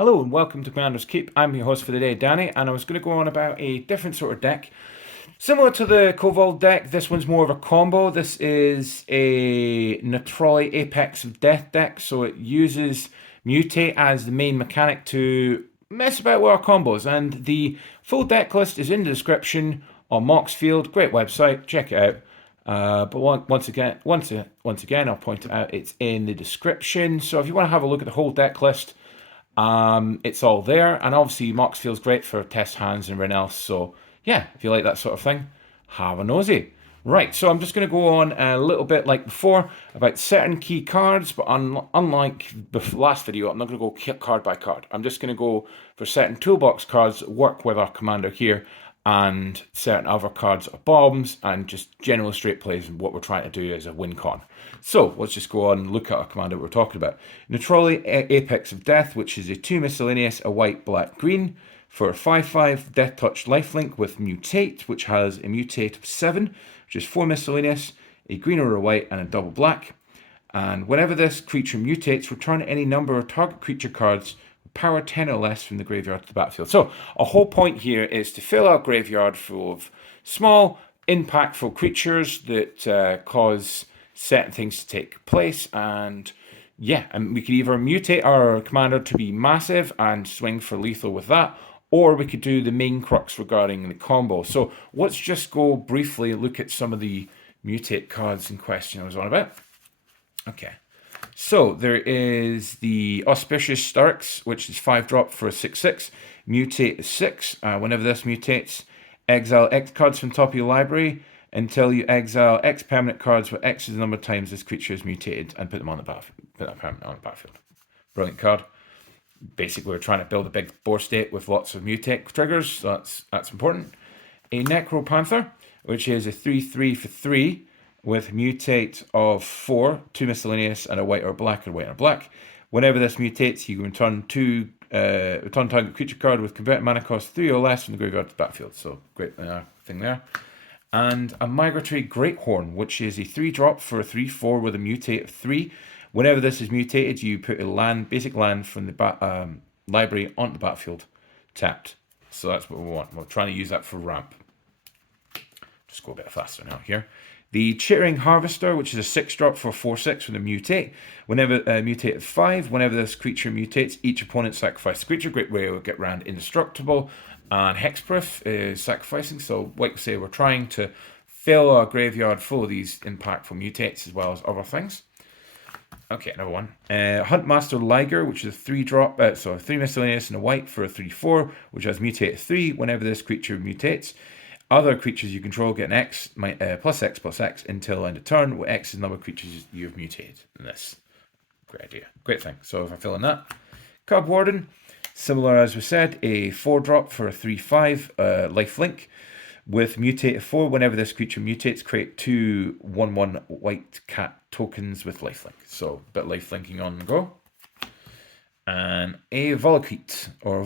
Hello and welcome to Commander's Keep. I'm your host for the day, Danny, and I was going to go on about a different sort of deck. Similar to the Kobold deck, this one's more of a combo. This is a Nethroi Apex of Death deck, so it uses Mutate as the main mechanic to mess about with our combos. And the full deck list is in the description on Moxfield. Great website, check it out. Once again, I'll point it out. It's in the description. So if you want to have a look at the whole deck list, it's all there, and obviously Mox feels great for test hands and everything else. So yeah, if you like that sort of thing, have a nosy. Right, so I'm just going to go on a little bit like before about certain key cards, but unlike the last video, I'm not going to go card by card. I'm just going to go for certain toolbox cards that work with our commander here, and certain other cards are bombs, and just general straight plays and what we're trying to do as a win con. So let's just go on and look at our commander we're talking about. Nethroi Apex of Death, which is a 2 miscellaneous, a white, black, green, for a 5/5 Death Touch lifelink with Mutate, which has a Mutate of 7, which is 4 miscellaneous, a green or a white, and a double black. And whenever this creature mutates, return any number of target creature cards with power 10 or less from the graveyard to the battlefield. So a whole point here is to fill our graveyard full of small, impactful creatures that cause certain things to take place. And yeah, and we could either mutate our commander to be massive and swing for lethal with that, or we could do the main crux regarding the combo. So let's just go briefly look at some of the mutate cards in question I was on about. Okay, so there is the Auspicious Starks, which is 5-drop for a 6/6. Mutate is 6. Whenever this mutates, exile X cards from top of your library until you exile X permanent cards where X is the number of times this creature is mutated and put them on the battlefield. Put that permanent on the battlefield. Brilliant card. Basically, we're trying to build a big board state with lots of mutate triggers, so that's important. A Necropanther, which is a 3/3 for 3 with mutate of 4, 2 miscellaneous, and a white or black or white or black. Whenever this mutates, you return return target creature card with convert mana cost 3 or less from the graveyard to the battlefield. So great thing there. And a Migratory Greathorn, which is a 3-drop for a 3/4 with a mutate of 3. Whenever this is mutated, you put a basic land from the library onto the battlefield, tapped. So that's what we want. We're trying to use that for ramp. Just go a bit faster now here. The Chittering Harvester, which is a 6-drop for 4/6 with a mutate. Whenever mutate of 5, whenever this creature mutates, each opponent sacrifices the creature. Great way to get around indestructible. And Hexproof is sacrificing. So like I say, we're trying to fill our graveyard full of these impactful mutates as well as other things. Okay, another one. Huntmaster Liger, which is a 3-drop, 3 miscellaneous and a white for a 3/4, which has mutate 3. Whenever this creature mutates, other creatures you control get an X, +X until end of turn, where X is the number of creatures you have mutated in this. Great idea. Great thing. So if I fill in that. Cub Warden, similar as we said, a 4-drop for a 3/5 lifelink. With mutate of 4, whenever this creature mutates, create 2 1/1 white cat tokens with lifelink. So a bit lifelinking on the go. And a Volapete, or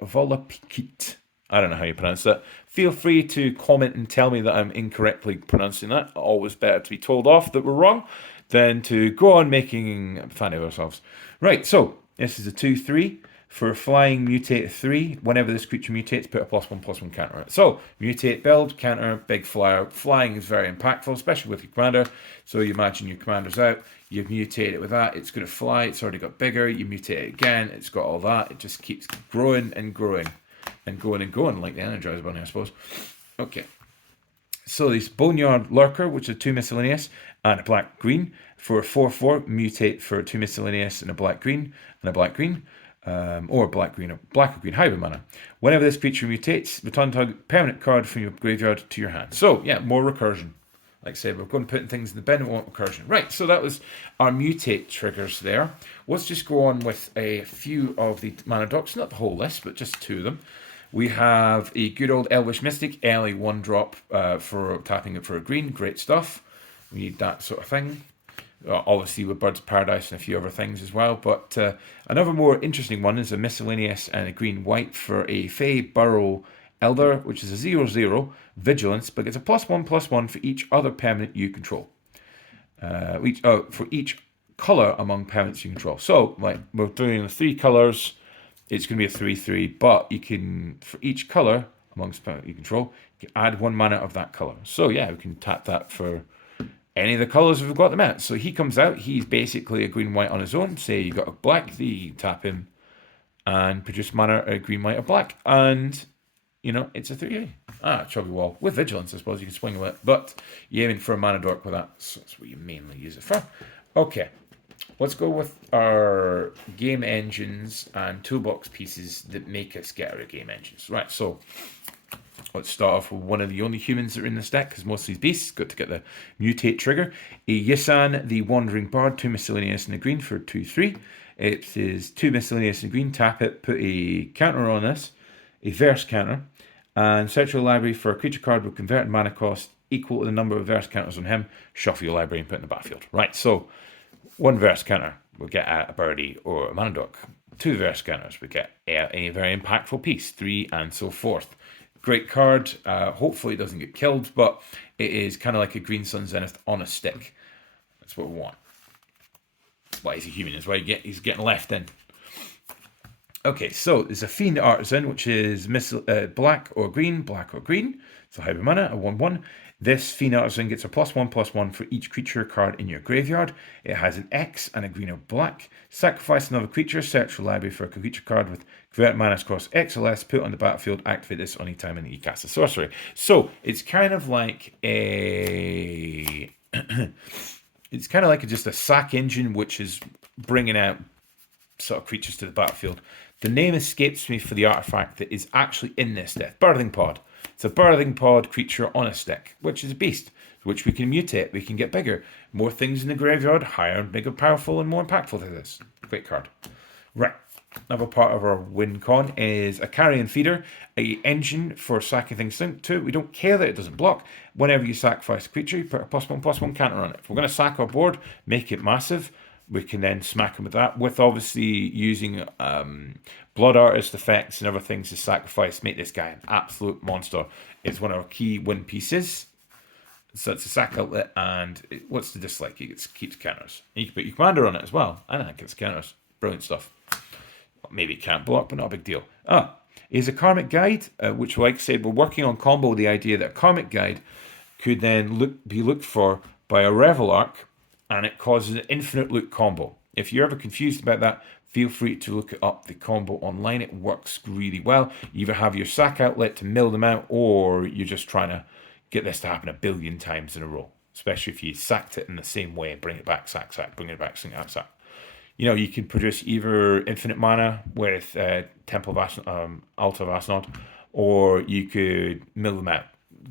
Volapete. I don't know how you pronounce that. Feel free to comment and tell me that I'm incorrectly pronouncing that. Always better to be told off that we're wrong than to go on making a fan of ourselves. Right, so this is a 2/3. For a flying mutate 3, whenever this creature mutates, put a +1/+1 counter on it. So, mutate, build, counter, big flyer. Flying is very impactful, especially with your commander. So you imagine your commander's out, you mutate it with that, it's going to fly, it's already got bigger, you mutate it again, it's got all that, it just keeps growing and growing and going and going, like the Energizer Bunny, I suppose. Okay. So this Boneyard Lurker, which is 2 miscellaneous and a black-green, for a 4/4, mutate for a 2 miscellaneous and a black-green and a black-green. Or black or green hybrid mana. Whenever this creature mutates, return target permanent card from your graveyard to your hand. So yeah, more recursion. Like I said, we're going to put things in the bin and we want recursion. Right, so that was our mutate triggers there. Let's just go on with a few of the mana docs, not the whole list, but just 2 of them. We have a good old Elvish Mystic, early 1-drop for tapping it for a green. Great stuff. We need that sort of thing. Obviously with Birds of Paradise and a few other things as well. But another more interesting one is a miscellaneous and a green-white for a Fey Burrow Elder, which is a 0/0 Vigilance, but it's a +1/+1 for each other permanent you control. For each color among permanents you control. So, like, we're doing the 3 colors it's going to be a 3/3, but you can, for each color amongst you control, you can add 1 mana of that color. So yeah, we can tap that for any of the colors we've got them out. So he comes out, he's basically a green-white on his own. Say you got a black, you tap him and produce mana a green, white, or black, and you know it's a 3/3. Chuggy Wall with vigilance, I suppose you can swing with it, but you're aiming for a mana dork with that, so that's what you mainly use it for. Okay, let's go with our game engines and toolbox pieces that make us get our game engines. Right, so let's start off with one of the only humans that are in this deck, because most of these beasts got to get the mutate trigger. A Yisan, the Wandering Bard, 2 miscellaneous and a green for 2/3. It is 2 miscellaneous and green, tap it, put a counter on this, a verse counter, and search your library for a creature card with converted mana cost equal to the number of verse counters on him. Shuffle your library and put it in the battlefield. Right, so 1 verse counter, we'll get a birdie or a mana dork. 2 verse counters, we get a very impactful piece, 3 and so forth. Great card. Hopefully it doesn't get killed, but it is kind of like a Green Sun Zenith on a stick. That's what we want. That's why he's a human. That's why he's getting left in. Okay, so there's a Fiend Artisan, which is black or green. So hybrid mana, a 1/1. This Fiend Artisan gets a +1/+1 for each creature card in your graveyard. It has an X and a green or black. Sacrifice another creature, search your library for a creature card with convert mana cost X or less, put it on the battlefield, activate this any time and you cast a sorcery. So it's kind of like a it's kind of like just a sack engine which is bringing out sort of creatures to the battlefield. The name escapes me for the artifact that is actually in this deck. Birthing Pod. It's a Birthing Pod creature on a stick, which is a beast, which we can mutate. We can get bigger. More things in the graveyard, higher, bigger, powerful, and more impactful to this. Great card. Right. Another part of our win con is a Carrion Feeder, a engine for sacking things to. We don't care that it doesn't block. Whenever you sacrifice a creature, you put a +1/+1 counter on it. If we're going to sack our board, make it massive, we can then smack them with that, with obviously using Blood Artist effects and other things to sacrifice, make this guy an absolute monster. It's one of our key win pieces. So it's a sack outlet, and what's the dislike? It keeps counters. And you can put your commander on it as well, and it gets counters. Brilliant stuff. Maybe it can't block, but not a big deal. Is a Karmic Guide, which, like I said, we're working on combo the idea that a Karmic Guide could then be looked for by a Revelark, and it causes an infinite look combo. If you're ever confused about that, feel free to look up the combo online. It works really well. You either have your sack outlet to mill them out, or you're just trying to get this to happen a billion times in a row. Especially if you sacked it in the same way and bring it back, sack, bring it back, sack, sack. You know, you can produce either infinite mana with Temple of Altar of Asnod, or you could mill them out.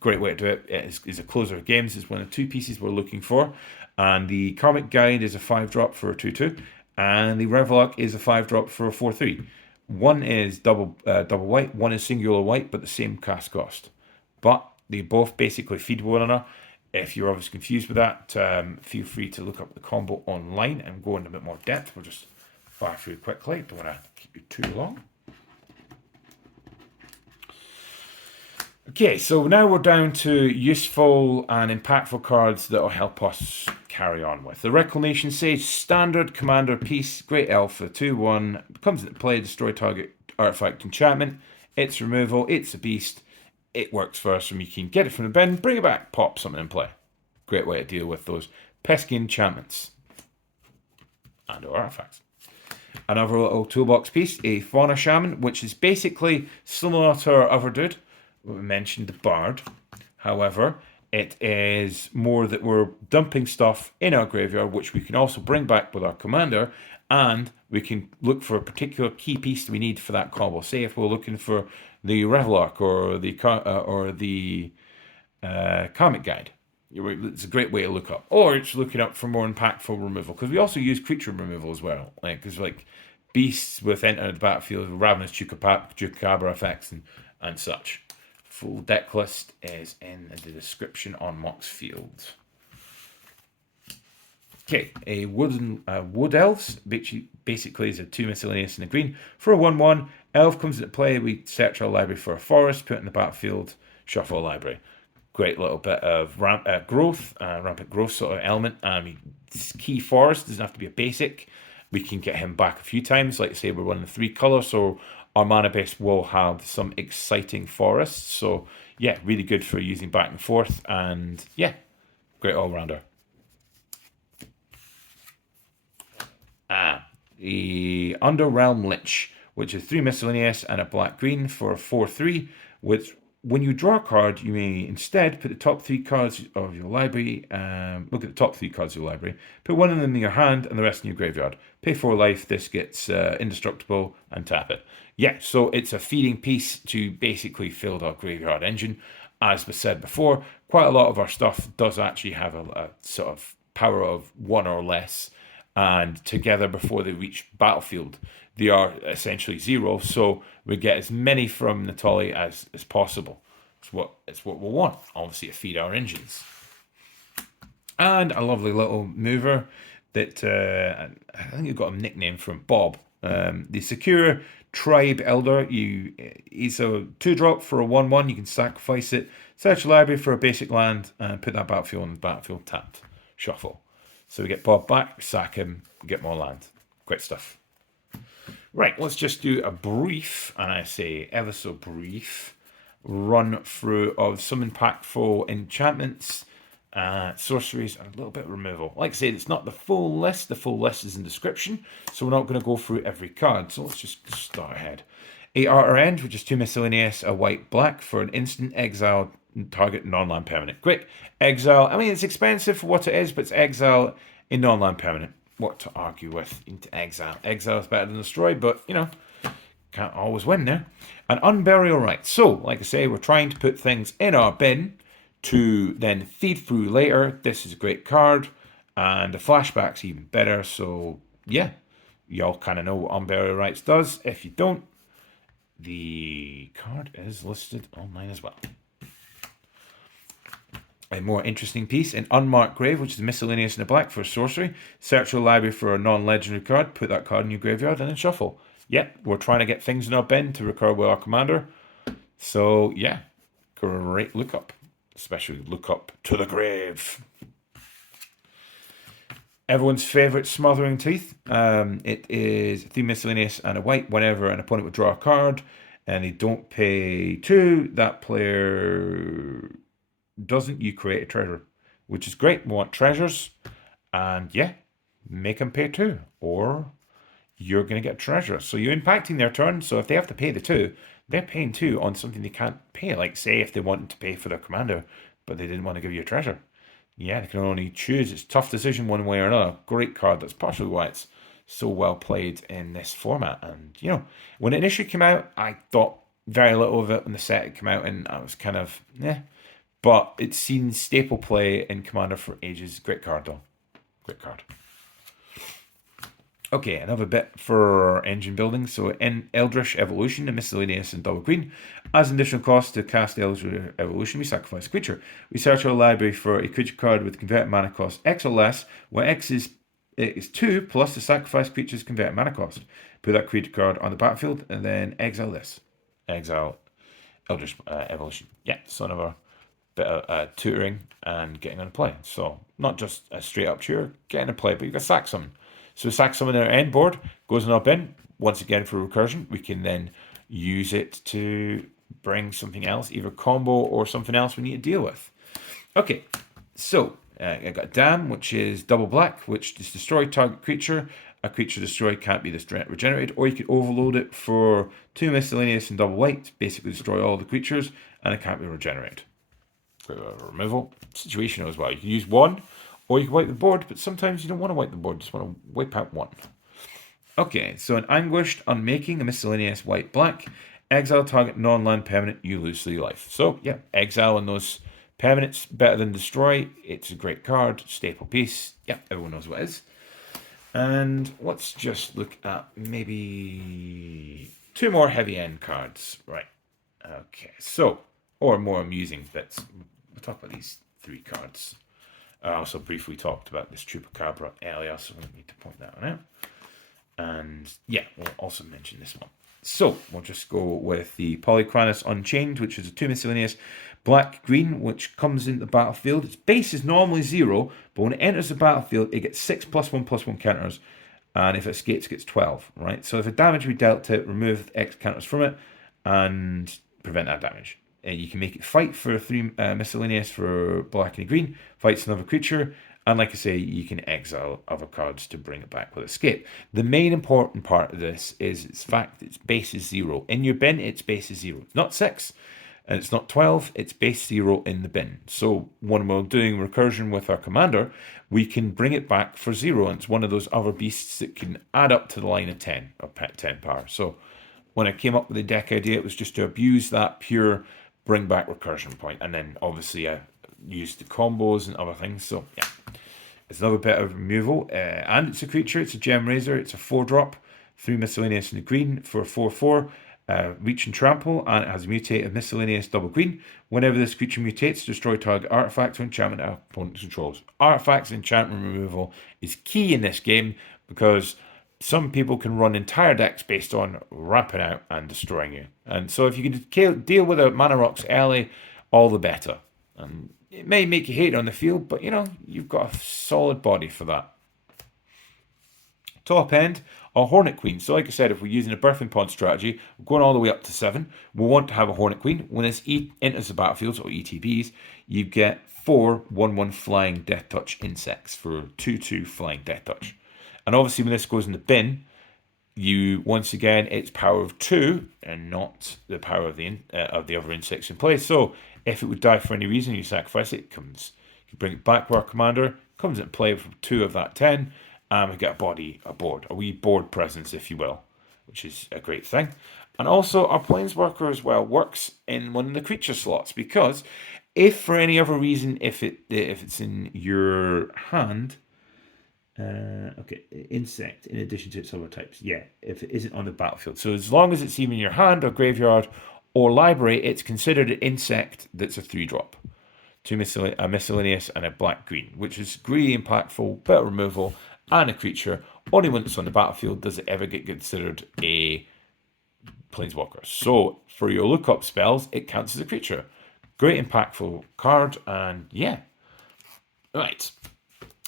Great way to do it. It is a closer of games. Is one of the 2 pieces we're looking for. And the Karmic Guide is a 5-drop for a 2/2, and the Revelark is a 5-drop for a 4/3. One is double white, one is singular white, but the same cast cost. But they both basically feed one another. If you're obviously confused with that, feel free to look up the combo online and go into a bit more depth. We'll just fire through quickly. Don't want to keep you too long. Okay, so now we're down to useful and impactful cards that will help us carry on with. The Reclamation Sage, standard commander piece, Great Elf for 2/1, comes into play, destroy target artifact enchantment. It's removal, it's a beast. It works for us, and you can get it from the bin, bring it back, pop something in play. Great way to deal with those pesky enchantments and artifacts. Another little toolbox piece, a Fauna Shaman, which is basically similar to our other dude. We mentioned the Bard. However, it is more that we're dumping stuff in our graveyard, which we can also bring back with our commander, and we can look for a particular key piece that we need for that combo. Say if we're looking for the Revelark or the Karmic Guide. It's a great way to look up. Or it's looking up for more impactful removal, because we also use creature removal as well. Because beasts with enter the battlefield, Ravenous Chupacabra effects and such. Full deck list is in the description on Moxfield. Okay, a Wood Elves, basically is a 2 miscellaneous and a green. For a 1/1, Elf comes into play, we search our library for a forest, put it in the battlefield, shuffle a library. Great little bit of rampant growth sort of element. Key forest doesn't have to be a basic. we can get him back a few times. Like I say, we're running 3 colours, so our mana base will have some exciting forests. So yeah, really good for using back and forth, and yeah, great all-rounder. The Underrealm Lich, which is 3 miscellaneous and a black-green for a 4/3, which when you draw a card, you may instead put the top 3 cards of your library, look at the top 3 cards of your library, put one of them in your hand and the rest in your graveyard. Pay 4 life, this gets indestructible, and tap it. Yeah, so it's a feeding piece to basically fill our graveyard engine. As was said before, quite a lot of our stuff does actually have a sort of power of 1 or less, and together before they reach battlefield, they are essentially 0. So we get as many from Nethroi as possible. It's what we want, obviously, to feed our engines. And a lovely little mover that I think you've got a nickname from Bob. The Secure Tribe Elder. He's a 2-drop for a 1/1. You can sacrifice it, search the library for a basic land, and put that battlefield on the battlefield tapped. Shuffle. So we get Bob back, sack him, get more land. Great stuff. Right, let's just do a brief, and I say ever so brief, run through of some impactful enchantments, sorceries, and a little bit of removal. Like I said, it's not the full list. The full list is in the description, so we're not going to go through every card. So let's just start ahead. 8 Arter End, which is 2 miscellaneous, a white-black for an instant exile target non-land permanent. Great. Exile. I mean, it's expensive for what it is, but it's exile in non-land permanent. What to argue with into exile? Exile is better than destroy, but, you know, can't always win there. An Unburial Right. So, like I say, we're trying to put things in our bin to then feed through later. This is a great card, and the flashback's even better. So, yeah, y'all kind of know what Unburial Rights does. If you don't, the card is listed online as well. A more interesting piece, an Unmarked Grave, which is miscellaneous in the black for a sorcery. Search your library for a non-legendary card, put that card in your graveyard, and then shuffle. Yep, we're trying to get things in our bin to recur with our commander. So, yeah, great lookup. Especially lookup to the grave. Everyone's favourite Smothering Teeth. It is 3 miscellaneous and a white. Whenever an opponent would draw a card and they don't pay 2, that player doesn't, you create a treasure, which is great. We want treasures, and yeah, make them pay 2, or you're going to get a treasure. So you're impacting their turn. So if they have to pay the 2, they're paying 2 on something they can't pay. Like, say, if they wanted to pay for their commander, but they didn't want to give you a treasure. Yeah, they can only choose. It's a tough decision one way or another. Great card. That's partially why it's so well played in this format. And, you know, when it initially came out, I thought very little of it when the set had come out, and I was kind of, but it's seen staple play in Commander for ages. Great card, though. Great card. Okay, another bit for engine building. So in Eldritch Evolution, a miscellaneous and double green. As an additional cost to cast Eldritch Evolution, we sacrifice a creature. We search our library for a creature card with converted mana cost X or less, where X is 2 plus the sacrifice creature's converted mana cost. Put that creature card on the battlefield and then exile this. Exile Eldritch Evolution. Yeah, so another bit of tutoring and getting on play. So not just a straight up tutor, getting a play, but you got to sack some. So sack some in our end board, goes in our bin. Once again for recursion, we can then use it to bring something else, either combo or something else we need to deal with. Okay, so I got Dam, which is double black, which is destroy target creature. A creature destroyed can't be regenerated, or you could overload it for 2 miscellaneous and double white, basically destroy all the creatures, and it can't be regenerated. Removal situation as well. You can use 1, or you can wipe the board, but sometimes you don't want to wipe the board, just want to wipe out 1. Okay, so an Anguished Unmaking, a miscellaneous white-black. Exile target non-land permanent, you lose 3 life. So, yeah, exile on those permanents, better than destroy. It's a great card, staple piece. Yeah, everyone knows what it is. And let's just look at maybe 2 more heavy end cards. Right, okay, so, or more amusing bits. We'll talk about these 3 cards. I also briefly talked about this Chupacabra earlier, so we don't need to point that one out. And yeah, we'll also mention this one. So we'll just go with the Polychronus Unchained, which is a 2 miscellaneous black-green, which comes into the battlefield. Its base is normally 0, but when it enters the battlefield, it gets 6 +1/+1 counters and if it escapes, it gets 12, right? So if a damage we dealt to it, remove X counters from it, and prevent that damage. You can make it fight for 3 miscellaneous for black and green, fights another creature, and like I say, you can exile other cards to bring it back with escape. The main important part of this is its fact its base is 0. In your bin, its base is 0. It's not 6, and it's not 12, it's base 0 in the bin. So when we're doing recursion with our commander, we can bring it back for 0, and it's one of those other beasts that can add up to the line of 10, or 10 power. So when I came up with the deck idea, it was just to abuse that pure bring back recursion point, and then obviously I used the combos and other things. So yeah, it's another bit of removal, and it's a creature. It's a Gem Razor. It's a 4-drop, 3 miscellaneous in the green for a 4/4. Reach and trample, and it has a mutate of miscellaneous double green. Whenever this creature mutates, destroy target artifact or enchantment our opponent controls. Artifacts enchantment removal is key in this game because some people can run entire decks based on ramping out and destroying you. And so if you can deal with a Mana Rocks early, all the better. And it may make you hate on the field, but you've got a solid body for that. Top end, a Hornet Queen. So like I said, if we're using a Birthing Pod strategy, we're going all the way up to 7. We want to have a Hornet Queen. When this enters the battlefield, or ETBs, you get 4 1/1 flying Death Touch insects for 2/2 flying Death Touch. And obviously when this goes in the bin, once again, it's power of 2 and not the power of the other insects in play. So if it would die for any reason, you sacrifice it, you bring it back to our commander, comes into play for 2 of that 10, and we get a board, a wee board presence, if you will, which is a great thing. And also, our Planeswalker as well works in one of the creature slots, because if for any other reason, if it's in your hand, okay, insect in addition to its other types, yeah, if it isn't on the battlefield. So as long as it's even in your hand or graveyard or library, it's considered an insect that's a 3-drop. 2 miscellaneous and a black-green, which is really impactful, bit of removal, and a creature. Only when it's on the battlefield does it ever get considered a Planeswalker. So for your lookup spells, it counts as a creature. Great impactful card, and yeah. Right.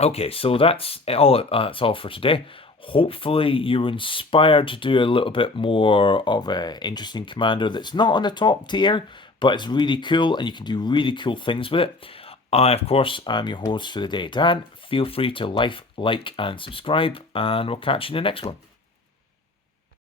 Okay, so that's all for today. Hopefully you're inspired to do a little bit more of an interesting commander that's not on the top tier, but it's really cool and you can do really cool things with it. I, of course, am your host for the day, Dan. Feel free to like, and subscribe, and we'll catch you in the next one.